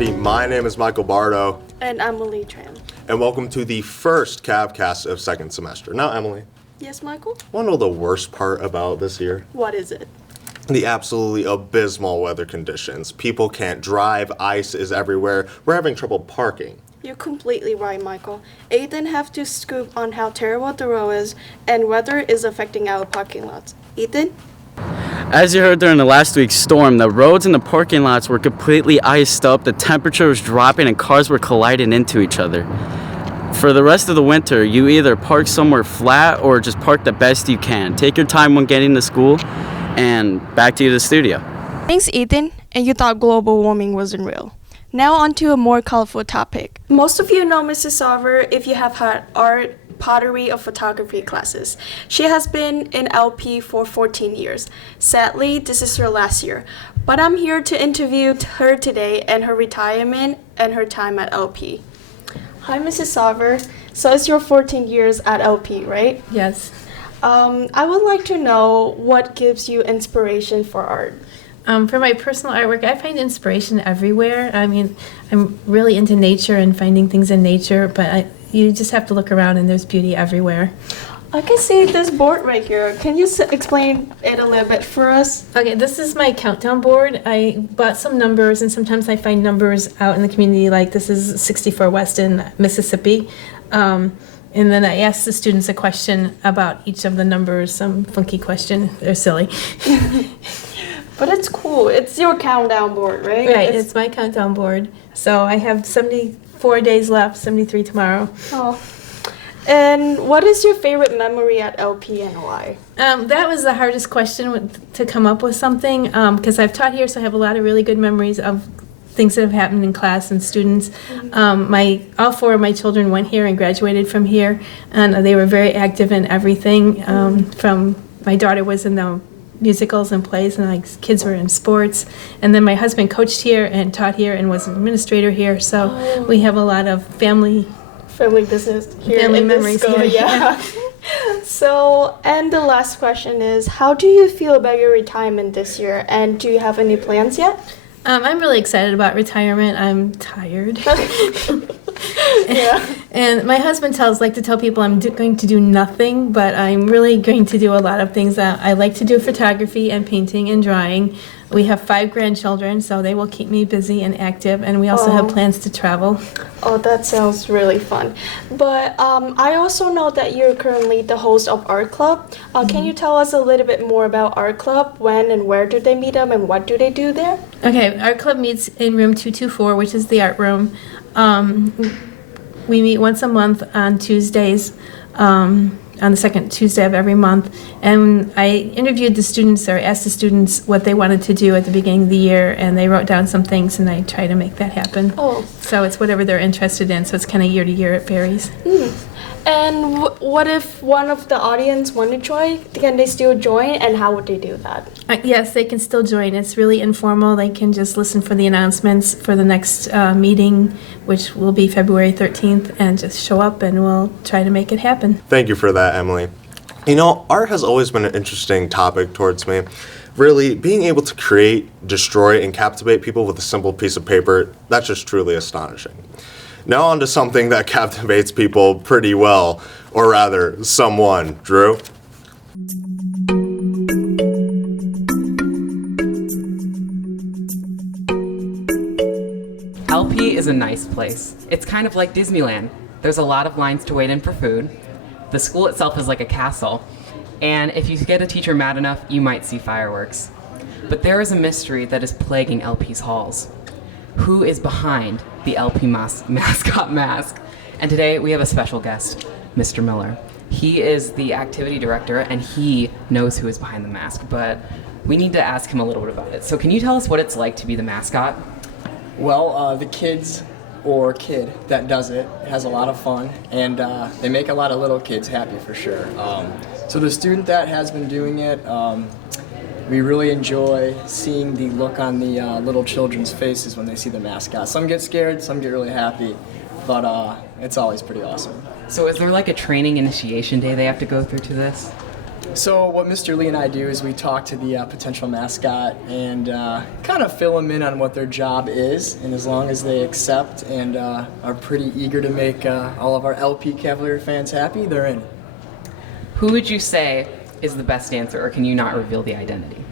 everybody. My name is Michael Bardo. And I'm Emily Tran. And welcome to the first CavCast of second semester. Now, Emily. Yes, Michael? Want to know the worst part about this year? What is it? The absolutely abysmal weather conditions. People can't drive, ice is everywhere. We're having trouble parking. You're completely right, Michael. Ethan have to scoop on how terrible the road is and weather is affecting our parking lots. Ethan? As you heard during the last week's storm, the roads and the parking lots were completely iced up, the temperature was dropping, and cars were colliding into each other. For the rest of the winter, you either park somewhere flat or just park the best you can. Take your time when getting to school, and back to you to the studio. Thanks, Ethan. And you thought global warming wasn't real. Now on to a more colorful topic. Most of you know Mrs. Sarver if you have had art, pottery, or photography classes. She has been in LP for 14 years. Sadly, this is her last year. But I'm here to interview her today and her retirement and her time at LP. Hi, Mrs. Sarver. So it's your 14 years at LP, right? Yes. I would like to know what gives you inspiration for art. For my personal artwork, I find inspiration everywhere. I mean, I'm really into nature and finding things in nature, but you just have to look around and there's beauty everywhere. I can see this board right here. Can you explain it a little bit for us? Okay, this is my countdown board. I bought some numbers, and sometimes I find numbers out in the community, like this is 64 West in Mississippi. And then I asked the students a question about each of the numbers, some funky question. They're silly. But it's cool. It's your countdown board, right? Right, it's my countdown board. So I have 74 days left, 73 tomorrow. Oh. And what is your favorite memory at LP and why? That was the hardest question to come up with something, because I've taught here, so I have a lot of really good memories of things that have happened in class and students. All four of my children went here and graduated from here, and they were very active in everything. From my daughter was in the musicals and plays, and my kids were in sports. And then my husband coached here and taught here and was an administrator here. So we have a lot of family business here. Family memories school, here. Yeah. So, and the last question is, how do you feel about your retirement this year? And do you have any plans yet? I'm really excited about retirement. I'm tired. Yeah. And my husband like to tell people I'm going to do nothing, but I'm really going to do a lot of things. That I like to do photography and painting and drawing. We have 5 grandchildren, so they will keep me busy and active, and we also have plans to travel. Oh, that sounds really fun. But I also know that you're currently the host of Art Club. Can you tell us a little bit more about Art Club? When and where do they meet up, and what do they do there? Okay, Art Club meets in room 224, which is the art room. We meet once a month on Tuesdays, on the second Tuesday of every month. And I interviewed the students, or asked the students what they wanted to do at the beginning of the year, and they wrote down some things, and I try to make that happen. Oh. So it's whatever they're interested in, so it's kind of year to year, it varies. And what if one of the audience want to join? Can they still join, and how would they do that? Yes, they can still join. It's really informal. They can just listen for the announcements for the next meeting, which will be February 13th, and just show up, and we'll try to make it happen. Thank you for that, Emily. You know, art has always been an interesting topic towards me. Really, being able to create, destroy, and captivate people with a simple piece of paper, that's just truly astonishing. Now on to something that captivates people pretty well, or rather, someone. Drew? LP is a nice place. It's kind of like Disneyland. There's a lot of lines to wait in for food. The school itself is like a castle. And if you get a teacher mad enough, you might see fireworks. But there is a mystery that is plaguing LP's halls. Who is behind the LP mascot mask? And today we have a special guest, Mr. Miller. He is the activity director, and he knows who is behind the mask, but we need to ask him a little bit about it. So can you tell us what it's like to be the mascot? Well, the kids or kid that does it has a lot of fun, and they make a lot of little kids happy for sure. So the student that has been doing it, we really enjoy seeing the look on the little children's faces when they see the mascot. Some get scared, some get really happy, but it's always pretty awesome. So is there like a training initiation day they have to go through to this? So what Mr. Lee and I do is we talk to the potential mascot and kind of fill them in on what their job is, and as long as they accept and are pretty eager to make all of our LP Cavalier fans happy, they're in. Who would you say is the best dancer, or can you not reveal the identity?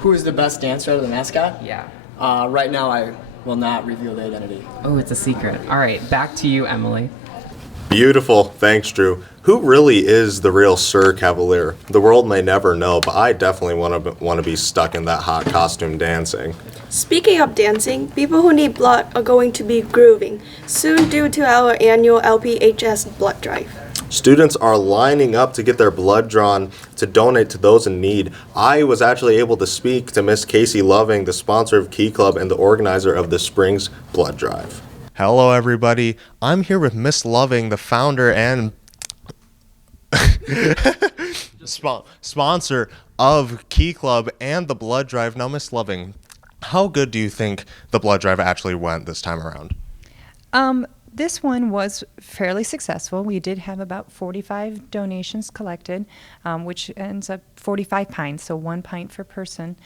Who is the best dancer out of the mascot? Yeah. Right now I will not reveal the identity. Oh, it's a secret. All right, back to you, Emily. Beautiful. Thanks, Drew. Who really is the real Sir Cavalier? The world may never know, but I definitely want to be stuck in that hot costume dancing. Speaking of dancing, people who need blood are going to be grooving soon due to our annual LPHS blood drive. Students are lining up to get their blood drawn to donate to those in need. I was actually able to speak to Miss Casey Loving, the sponsor of Key Club and the organizer of the Spring's Blood Drive. Hello, everybody. I'm here with Miss Loving, the founder and sponsor of Key Club and the Blood Drive. Now, Miss Loving, how good do you think the blood drive actually went this time around? This one was fairly successful. We did have about 45 donations collected, which ends up 45 pints, so 1 pint per person.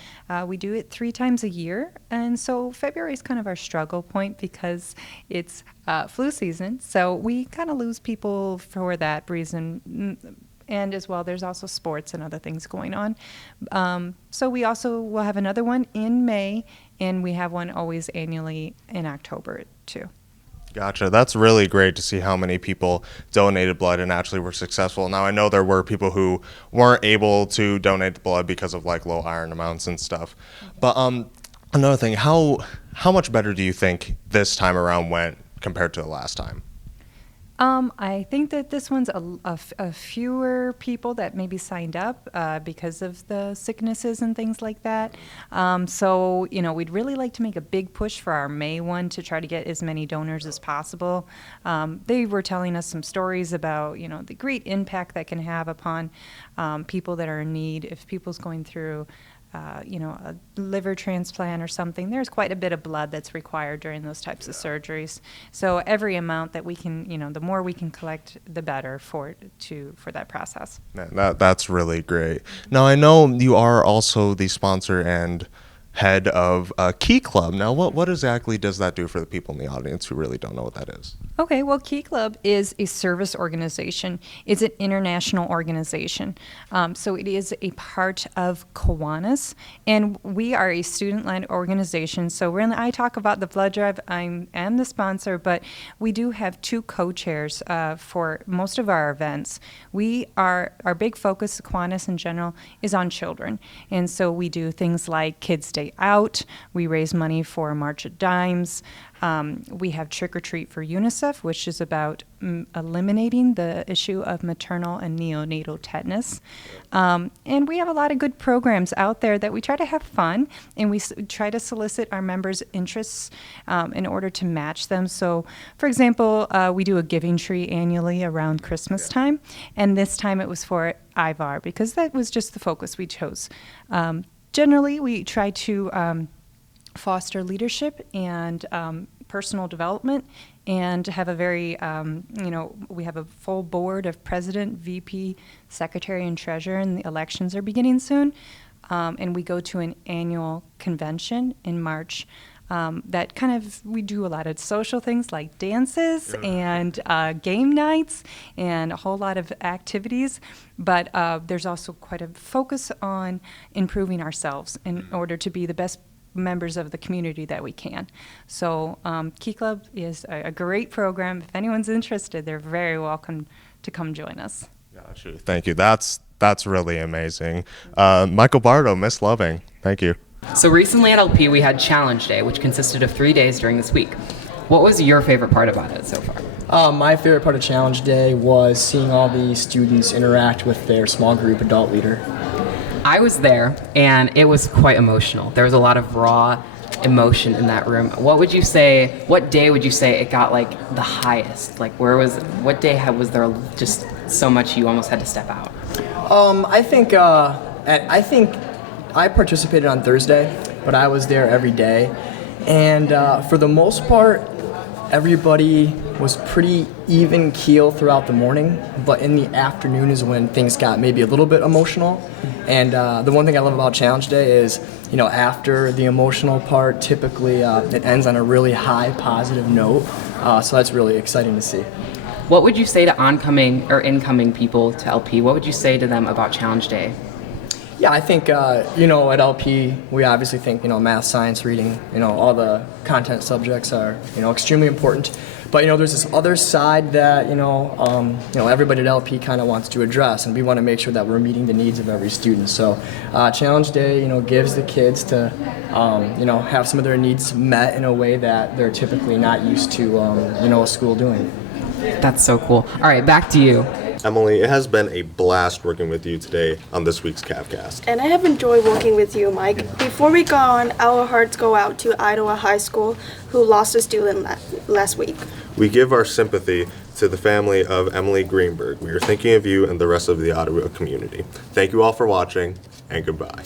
We do it 3 times a year, and so February is kind of our struggle point because it's flu season, so we kind of lose people for that reason. And as well, there's also sports and other things going on. So we also will have another one in May, and we have one always annually in October too. Gotcha. That's really great to see how many people donated blood and actually were successful. Now, I know there were people who weren't able to donate the blood because of like low iron amounts and stuff. But another thing, how much better do you think this time around went compared to the last time? I think that this one's a fewer people that maybe signed up because of the sicknesses and things like that. So, you know, we'd really like to make a big push for our May one to try to get as many donors as possible. They were telling us some stories about, you know, the great impact that can have upon people that are in need. If people's going through you know, a liver transplant or something, there's quite a bit of blood that's required during those types of surgeries. So every amount that we can, you know, the more we can collect, the better for that process. That's really great. Now, I know you are also the sponsor and head of Key Club. Now, what exactly does that do for the people in the audience who really don't know what that is? Okay, well, Key Club is a service organization. It's an international organization. So it is a part of Kiwanis, and we are a student-led organization. So when I talk about the blood drive, I am the sponsor, but we do have 2 co-chairs for most of our events. Our big focus, Kiwanis in general, is on children. And so we do things like Kids Day Out. We raise money for March of Dimes. We have Trick or Treat for UNICEF, which is about eliminating the issue of maternal and neonatal tetanus. And we have a lot of good programs out there that we try to have fun, and we try to solicit our members' interests in order to match them. So, for example, we do a giving tree annually around Christmas time, and this time it was for IVAR because that was just the focus we chose. Generally, we try to foster leadership and personal development, and have a very, you know, we have a full board of president, VP, secretary, and treasurer, and the elections are beginning soon. And we go to an annual convention in March. That kind of, we do a lot of social things like dances and game nights and a whole lot of activities, but there's also quite a focus on improving ourselves in order to be the best members of the community that we can. So Key Club is a great program. If anyone's interested, they're very welcome to come join us. Gotcha. Thank you. That's really amazing. Michael Bardo, Miss Loving, thank you. So recently at LP we had Challenge Day, which consisted of 3 days during this week. What was your favorite part about it so far? My favorite part of Challenge Day was seeing all the students interact with their small group adult leader. I was there, and it was quite emotional. There was a lot of raw emotion in that room. What day would you say it got like the highest? Like what day was there just so much you almost had to step out? I think I participated on Thursday, but I was there every day. And for the most part, everybody was pretty even keel throughout the morning, but in the afternoon is when things got maybe a little bit emotional. And the one thing I love about Challenge Day is, after the emotional part, typically it ends on a really high positive note. So that's really exciting to see. What would you say to oncoming or incoming people to LP? What would you say to them about Challenge Day? Yeah, I think, at LP, we obviously think, math, science, reading, all the content subjects are, extremely important. But, there's this other side that, everybody at LP kind of wants to address, and we want to make sure that we're meeting the needs of every student. So Challenge Day, gives the kids to, have some of their needs met in a way that they're typically not used to, a school doing. That's so cool. All right, back to you. Emily, it has been a blast working with you today on this week's CavCast. And I have enjoyed working with you, Mike. Before we go on, our hearts go out to Idaho High School, who lost a student last week. We give our sympathy to the family of Emily Greenberg. We are thinking of you and the rest of the Ottawa community. Thank you all for watching, and goodbye.